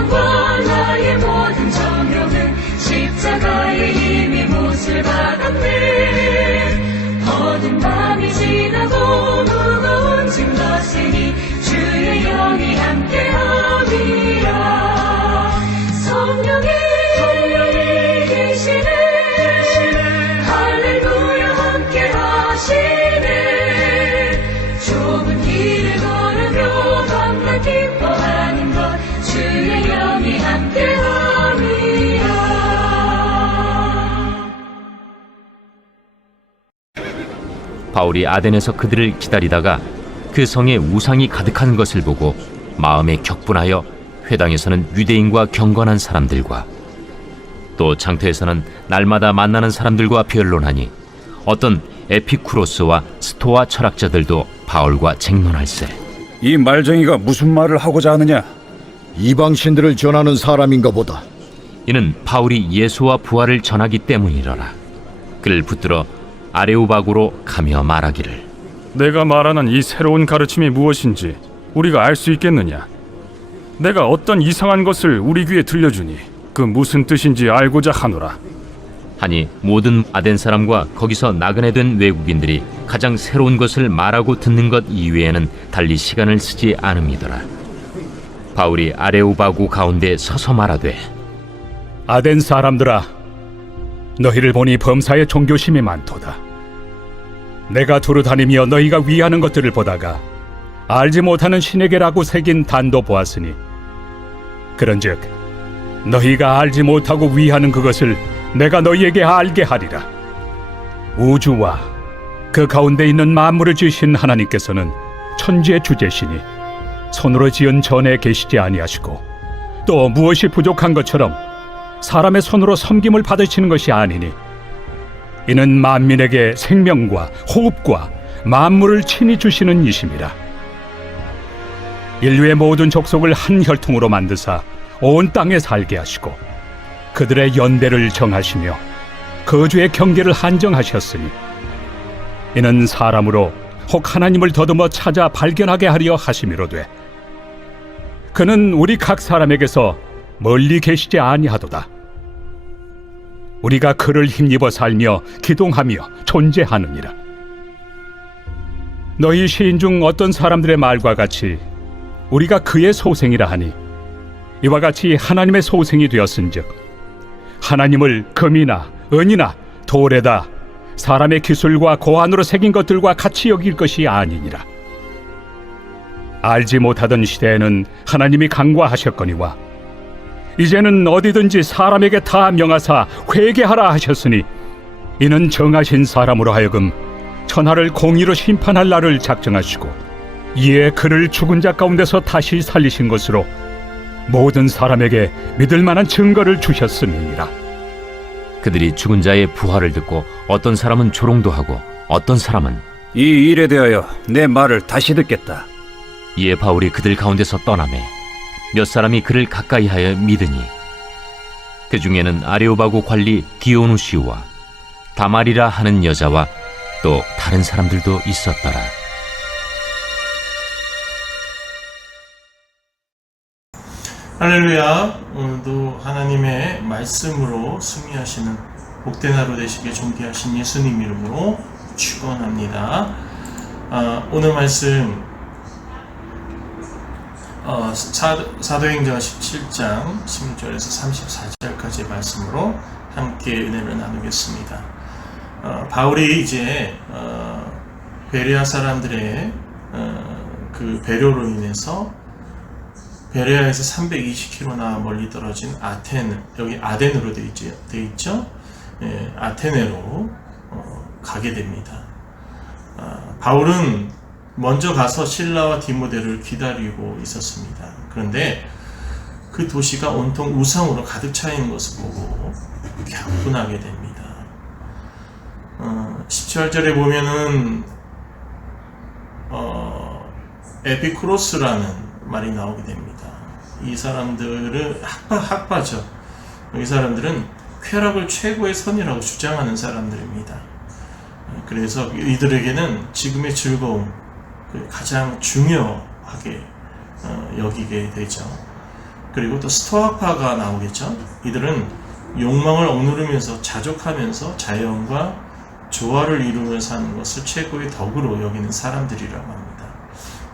영광과 나의 모든 정욕은 십자가의 힘이 못을 받았네. 어두운 밤이 지나고 무거운 짐 거스니 주의 영이 함께함이라. 성령이 계시네. 할렐루야 함께하시네. 좁은 길을 걸으며 밤낮 기뻐하는 것 주의 영이 함께함이라. 바울이 아덴에서 그들을 기다리다가 그 성에 우상이 가득한 것을 보고 마음에 격분하여 회당에서는 유대인과 경건한 사람들과 또 장터에서는 날마다 만나는 사람들과 변론하니 어떤 에피쿠로스와 스토아 철학자들도 바울과 쟁론할세. 이 말쟁이가 무슨 말을 하고자 하느냐? 이방신들을 전하는 사람인가 보다. 이는 바울이 예수와 부활을 전하기 때문이러라. 그를 붙들어 아레오바구로 가며 말하기를, 내가 말하는 이 새로운 가르침이 무엇인지 우리가 알 수 있겠느냐? 내가 어떤 이상한 것을 우리 귀에 들려주니 그 무슨 뜻인지 알고자 하노라. 하니 모든 아덴 사람과 거기서 나그네 된 외국인들이 가장 새로운 것을 말하고 듣는 것 이외에는 달리 시간을 쓰지 않음이더라. 바울이 아레오바구 가운데 서서 말하되, 아덴 사람들아, 너희를 보니 범사에 종교심이 많도다. 내가 두루 다니며 너희가 위하는 것들을 보다가 알지 못하는 신에게라고 새긴 단도 보았으니, 그런즉 너희가 알지 못하고 위하는 그것을 내가 너희에게 알게 하리라. 우주와 그 가운데 있는 만물을 지으신 하나님께서는 천지의 주제시니 손으로 지은 전에 계시지 아니하시고 또 무엇이 부족한 것처럼 사람의 손으로 섬김을 받으시는 것이 아니니, 이는 만민에게 생명과 호흡과 만물을 친히 주시는 이심이라. 인류의 모든 족속을 한 혈통으로 만드사 온 땅에 살게 하시고 그들의 연대를 정하시며 거주의 경계를 한정하셨으니, 이는 사람으로 혹 하나님을 더듬어 찾아 발견하게 하려 하심이로되, 그는 우리 각 사람에게서 멀리 계시지 아니하도다. 우리가 그를 힘입어 살며 기동하며 존재하느니라. 너희 시인 중 어떤 사람들의 말과 같이 우리가 그의 소생이라 하니, 이와 같이 하나님의 소생이 되었은즉 하나님을 금이나 은이나 돌에다 사람의 기술과 고안으로 새긴 것들과 같이 여길 것이 아니니라. 알지 못하던 시대에는 하나님이 간과하셨거니와 이제는 어디든지 사람에게 다 명하사 회개하라 하셨으니, 이는 정하신 사람으로 하여금 천하를 공의로 심판할 날을 작정하시고 이에 그를 죽은 자 가운데서 다시 살리신 것으로 모든 사람에게 믿을 만한 증거를 주셨음이니라. 그들이 죽은 자의 부활을 듣고 어떤 사람은 조롱도 하고 어떤 사람은 이 일에 대하여 내 말을 다시 듣겠다. 이에 바울이 그들 가운데서 떠나매 몇 사람이 그를 가까이하여 믿으니, 그 중에는 아레오바구 관리 디오누시우와 다말이라 하는 여자와 또 다른 사람들도 있었더라. 할렐루야. 오늘도 하나님의 말씀으로 승리하시는 복된 하루 되시길 존귀하신 예수님 이름으로 축원합니다. 오늘 말씀 사도행전 17장 16절에서 34절까지의 말씀으로 함께 은혜를 나누겠습니다. 바울이 이제 베레아 사람들의 그 배려로 인해서 베레아에서 320km나 멀리 떨어진 여기 아덴으로 돼 있죠. 예, 아테네로 가게 됩니다. 바울은 먼저 가서 실라와 디모데를 기다리고 있었습니다. 그런데 그 도시가 온통 우상으로 가득 차 있는 것을 보고 격분하게 됩니다. 17절에 보면은 에피쿠로스라는 말이 나오게 됩니다. 이 사람들은 학파죠. 이 사람들은 쾌락을 최고의 선이라고 주장하는 사람들입니다. 그래서 이들에게는 지금의 즐거움 가장 중요하게 여기게 되죠. 그리고 또 스토아파가 나오겠죠. 이들은 욕망을 억누르면서 자족하면서 자연과 조화를 이루며 사는 것을 최고의 덕으로 여기는 사람들이라고 합니다.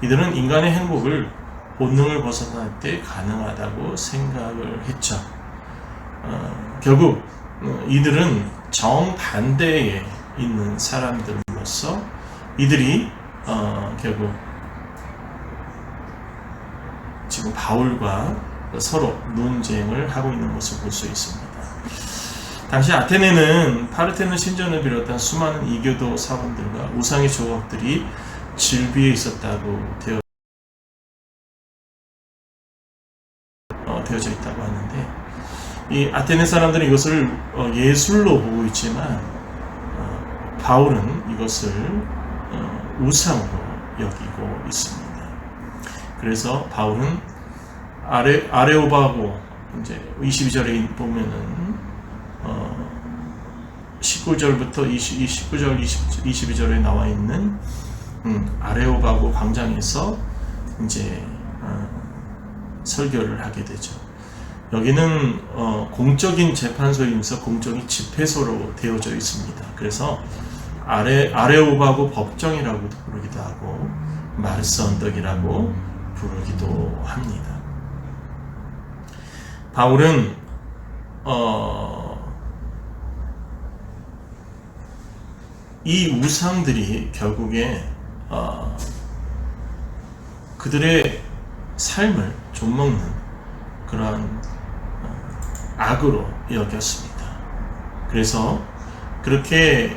이들은 인간의 행복을 본능을 벗어날 때 가능하다고 생각을 했죠. 결국 이들은 정반대에 있는 사람들로서 이들이 결국 지금 바울과 서로 논쟁을 하고 있는 모습을 볼 수 있습니다. 당시 아테네는 파르테논 신전을 비롯한 수많은 이교도 사원들과 우상의 조각들이 질비해 있었다고 되어져 있다고 하는데, 이 아테네 사람들은 이것을 예술로 보고 있지만 바울은 이것을 우상으로 여기고 있습니다. 그래서 바울은 아레오바고 이제 22절에 보면은 19절부터 19절 22절에 나와 있는 아레오바고 광장에서 이제 설교를 하게 되죠. 여기는 공적인 재판소이면서 공적인 집회소로 되어져 있습니다. 그래서 아레오바고 법정이라고도 부르기도 하고 마르스 언덕이라고 부르기도 합니다. 바울은 이 우상들이 결국에 그들의 삶을 좀먹는 그러한 악으로 여겼습니다. 그래서 그렇게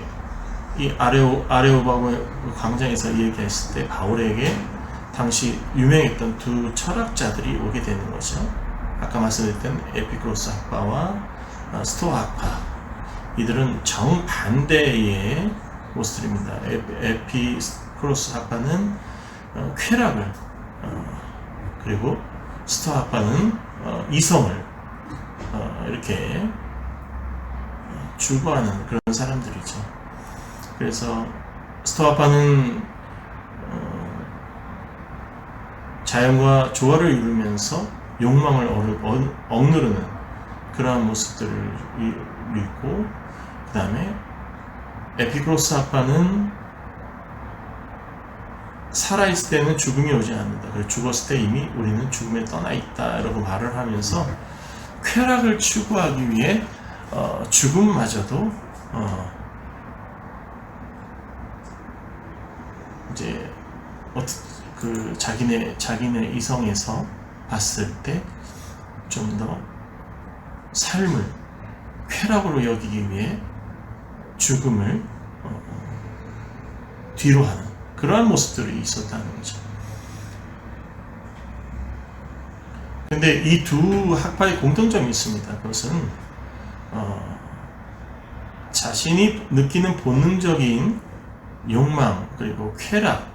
이 아레오바고 광장에서 얘기했을 때 바울에게 당시 유명했던 두 철학자들이 오게 되는 거죠. 아까 말씀드렸던 에피쿠로스 학파와 스토아 학파. 이들은 정반대의 모습들입니다. 에피쿠로스 학파는 쾌락을, 그리고 스토아 학파는 이성을 이렇게 추구하는 그런 사람들이죠. 그래서 스토아 학파는 자연과 조화를 이루면서 욕망을 억누르는 그러한 모습들을 읽고, 그 다음에 에피쿠로스 학파는 살아있을 때는 죽음이 오지 않는다. 그리고 죽었을 때 이미 우리는 죽음에 떠나 있다. 라고 말을 하면서 쾌락을 추구하기 위해 죽음마저도 이제 그 자기네 이성에서 봤을 때 좀 더 삶을 쾌락으로 여기기 위해 죽음을 뒤로 하는 그러한 모습들이 있었다는 거죠. 근데 이 두 학파의 공통점이 있습니다. 그것은 자신이 느끼는 본능적인 욕망 그리고 쾌락,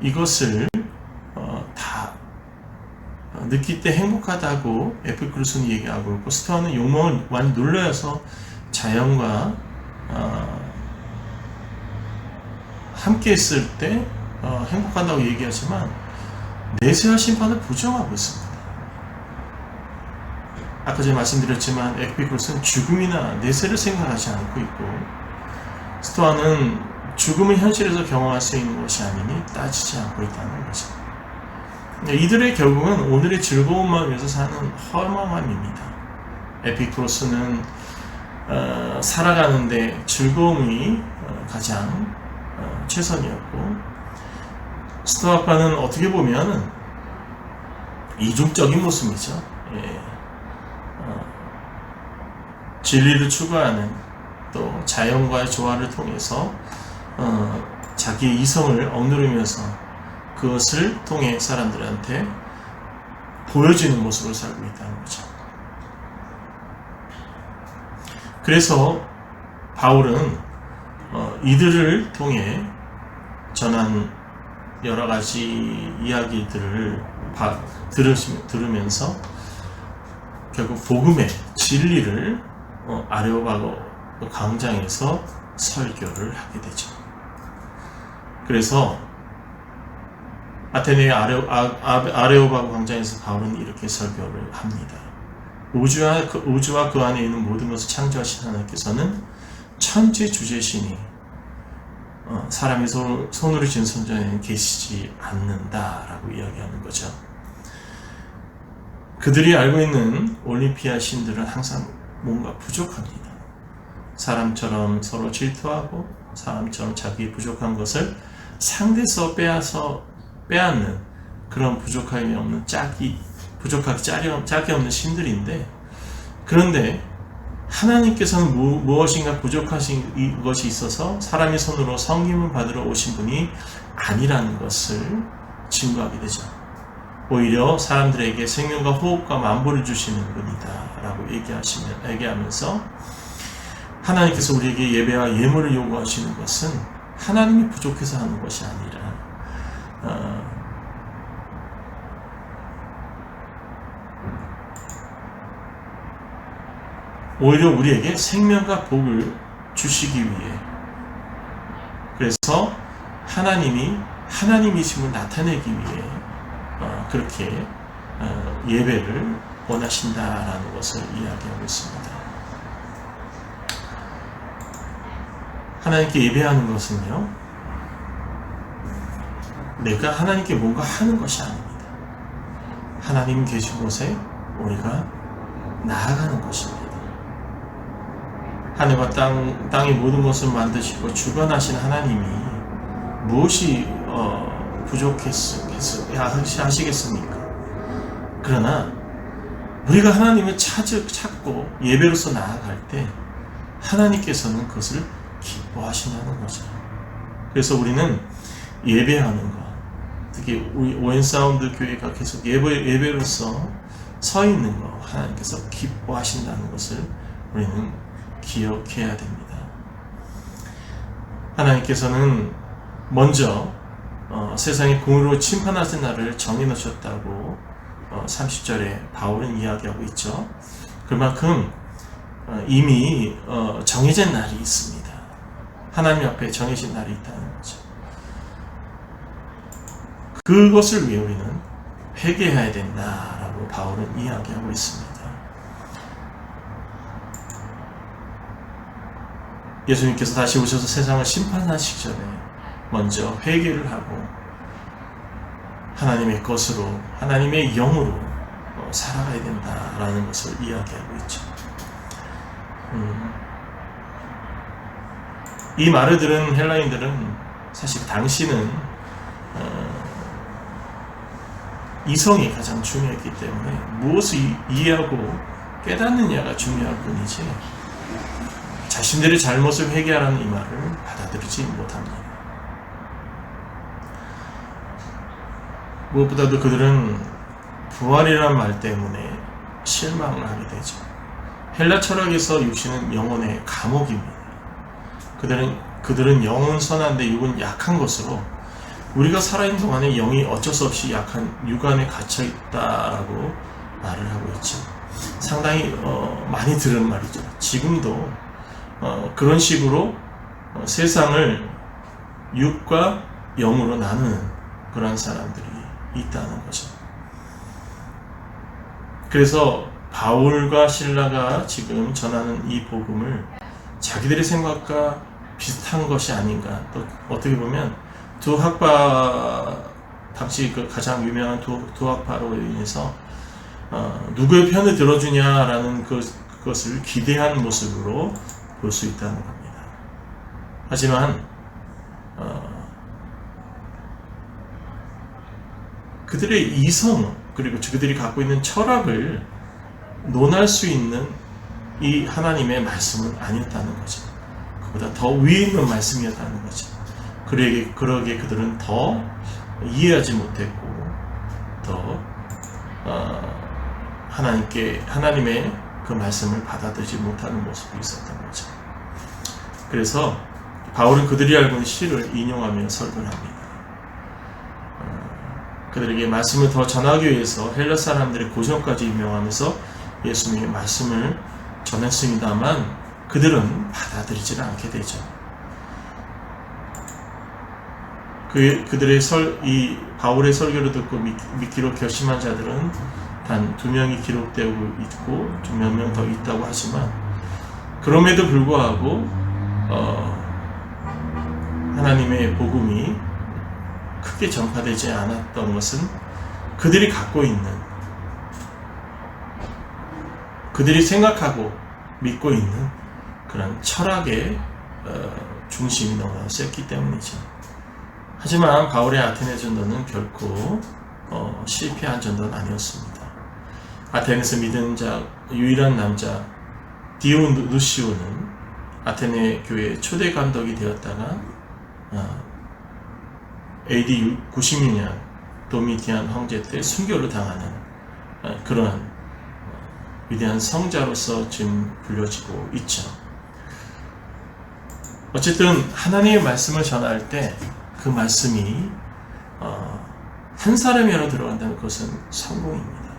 이것을 다 느낄 때 행복하다고 에피쿠로스는 얘기하고 있고, 스토아는 욕망을 많이 눌러서 자연과 함께 있을 때 행복한다고 얘기하지만 내세와 심판을 부정하고 있습니다. 아까 전에 말씀드렸지만 에피쿠로스는 죽음이나 내세를 생각하지 않고 있고, 스토아는 죽음은 현실에서 경험할 수 있는 것이 아니니 따지지 않고 있다는 거죠. 이들의 결국은 오늘의 즐거움만 위해서 사는 허망함입니다. 에피쿠로스는 살아가는데 즐거움이 가장 최선이었고, 스토아파는 어떻게 보면 이중적인 모습이죠. 진리를 추구하는, 또 자연과의 조화를 통해서 자기의 이성을 억누르면서 그것을 통해 사람들한테 보여지는 모습을 살고 있다는 거죠. 그래서 바울은 이들을 통해 전한 여러 가지 이야기들을 들으면서 결국 복음의 진리를 아레오바고 광장에서 설교를 하게 되죠. 그래서 아테네 아레오바고 광장에서 바울은 이렇게 설교를 합니다. 우주와 그 안에 있는 모든 것을 창조하신 하나님께서는 천지주제시니 사람이 손으로 지은 성전에는 계시지 않는다라고 이야기하는 거죠. 그들이 알고 있는 올림피아 신들은 항상 뭔가 부족합니다. 사람처럼 서로 질투하고 사람처럼 자기 부족한 것을 상대에서 빼앗는 그런 부족함이 없는 짝이 없는 신들인데, 그런데 하나님께서는 무엇인가 부족하신 것이 있어서 사람의 손으로 섬김을 받으러 오신 분이 아니라는 것을 증거하게 되죠. 오히려 사람들에게 생명과 호흡과 만보를 주시는 분이다 라고 얘기하면서 하나님께서 우리에게 예배와 예물을 요구하시는 것은 하나님이 부족해서 하는 것이 아니라 오히려 우리에게 생명과 복을 주시기 위해, 그래서 하나님이 하나님이심을 나타내기 위해 그렇게 예배를 원하신다라는 것을 이야기하고 있습니다. 하나님께 예배하는 것은요, 내가 하나님께 뭔가 하는 것이 아닙니다. 하나님 계신 곳에 우리가 나아가는 것입니다. 하늘과 땅의 모든 것을 만드시고 주관하신 하나님이 무엇이 하시겠습니까? 그러나 우리가 하나님을 찾고 예배로서 나아갈 때 하나님께서는 그것을 기뻐하신다는 거죠. 그래서 우리는 예배하는 것, 특히 우리 오엔사운드 교회가 계속 예배로서 서 있는 것, 하나님께서 기뻐하신다는 것을 우리는 기억해야 됩니다. 하나님께서는 먼저 세상의 공의로 심판하신 날을 정해놓으셨다고 30절에 바울은 이야기하고 있죠. 그만큼 이미 정해진 날이 있습니다. 하나님 앞에 정해진 날이 있다는 거죠. 그것을 위해 우리는 회개해야 된다라고 바울은 이야기하고 있습니다. 예수님께서 다시 오셔서 세상을 심판하시기 전에 먼저 회개를 하고 하나님의 것으로, 하나님의 영으로 살아가야 된다라는 것을 이야기하고 있죠. 이 말을 들은 헬라인들은 사실 당시는 이성이 가장 중요했기 때문에 무엇을 이해하고 깨닫느냐가 중요할 뿐이지 자신들의 잘못을 회개하라는 이 말을 받아들이지 못합니다. 무엇보다도 그들은 부활이라는 말 때문에 실망을 하게 되죠. 헬라 철학에서 육신은 영혼의 감옥입니다. 그들은 영은 선한데 육은 약한 것으로 우리가 살아있는 동안에 영이 어쩔 수 없이 약한 육안에 갇혀있다라고 말을 하고 있죠. 상당히 많이 들은 말이죠. 지금도 그런 식으로 세상을 육과 영으로 나누는 그런 사람들이 있다는 거죠. 그래서 바울과 실라가 지금 전하는 이 복음을 자기들의 생각과 비슷한 것이 아닌가. 또 어떻게 보면 두 학파, 당시 그 가장 유명한 두 학파로 인해서 누구의 편을 들어주냐라는 그것을 기대한 모습으로 볼 수 있다는 겁니다. 하지만 그들의 이성, 그리고 그들이 갖고 있는 철학을 논할 수 있는 이 하나님의 말씀은 아니었다는 거죠. 그보다 더 위에 있는 말씀이었다는 거죠. 그러기에 그들은 더 이해하지 못했고 더 하나님의 그 말씀을 받아들이지 못하는 모습이 있었던 거죠. 그래서 바울은 그들이 알고 있는 시를 인용하며 설교를 합니다. 그들에게 말씀을 더 전하기 위해서 헬라 사람들의 고전까지 인용하면서 예수님의 말씀을 전했습니다만 그들은 받아들이지 않게 되죠. 그들의 이 바울의 설교를 듣고 믿기로 결심한 자들은 단 2명이 기록되고 있고 좀 몇 명 더 있다고 하지만, 그럼에도 불구하고 하나님의 복음이 크게 전파되지 않았던 것은 그들이 갖고 있는, 그들이 생각하고 믿고 있는 그런 철학의 중심이 너무 셌기 때문이죠. 하지만 바울의 아테네 전도는 결코 실패한 전도는 아니었습니다. 아테네에서 믿은 자 유일한 남자 디오누시오는 아테네 교회 초대 감독이 되었다가 AD 96년 도미티안 황제 때 순교를 당하는 그러한 위대한 성자로서 지금 불려지고 있죠. 어쨌든 하나님의 말씀을 전할 때 그 말씀이 한 사람이라도 들어간다는 것은 성공입니다.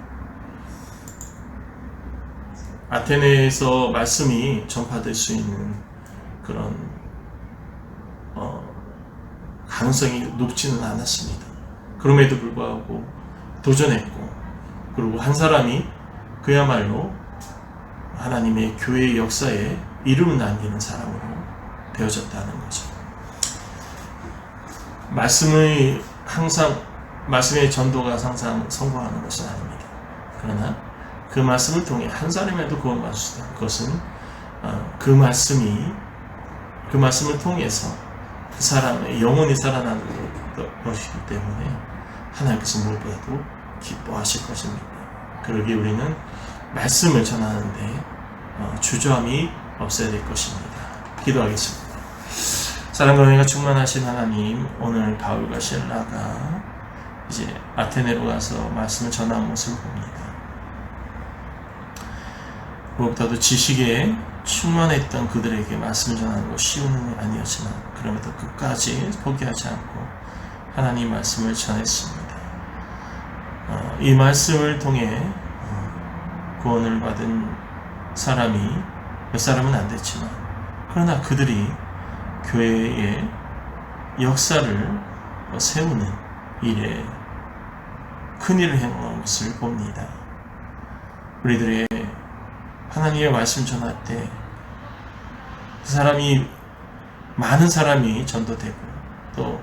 아테네에서 말씀이 전파될 수 있는 그런 가능성이 높지는 않았습니다. 그럼에도 불구하고 도전했고, 그리고 한 사람이 그야말로 하나님의 교회의 역사에 이름을 남기는 사람으로 되어졌다는 거죠. 말씀의 전도가 항상 성공하는 것은 아닙니다. 그러나 그 말씀을 통해 한 사람이라도 구원받을 수 있다는 것은 그 말씀을 통해서 그 사람의 영혼이 살아나는 것이기 때문에 하나님께서 무엇보다도 기뻐하실 것입니다. 그러기에 우리는 말씀을 전하는데 주저함이 없어야 될 것입니다. 기도하겠습니다. 사랑과 은혜가 충만하신 하나님, 오늘 바울과 실라가 이제 아테네로 가서 말씀을 전한 모습을 봅니다. 무엇보다도 지식에 충만했던 그들에게 말씀을 전하는 것이 쉬운 일이 아니었지만, 그럼에도 끝까지 포기하지 않고 하나님 말씀을 전했습니다. 이 말씀을 통해 구원을 받은 사람이 몇 사람은 안 됐지만, 그러나 그들이 교회의 역사를 세우는 일에 큰 일을 행한 것을 봅니다. 우리들의 하나님의 말씀 전할 때 많은 사람이 전도되고 또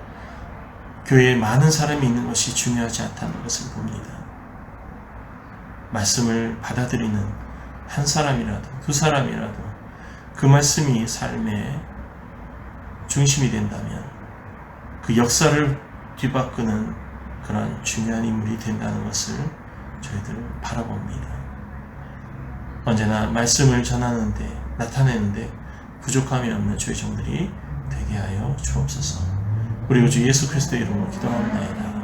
교회에 많은 사람이 있는 것이 중요하지 않다는 것을 봅니다. 말씀을 받아들이는 한 사람이라도 두 사람이라도 그 말씀이 삶의 중심이 된다면 그 역사를 뒤바꾸는 그런 중요한 인물이 된다는 것을 저희들은 바라봅니다. 언제나 말씀을 전하는데, 나타내는데 부족함이 없는 주의 종들이 되게 하여 주옵소서. 우리 주 예수 그리스도의 이름으로 기도합니다.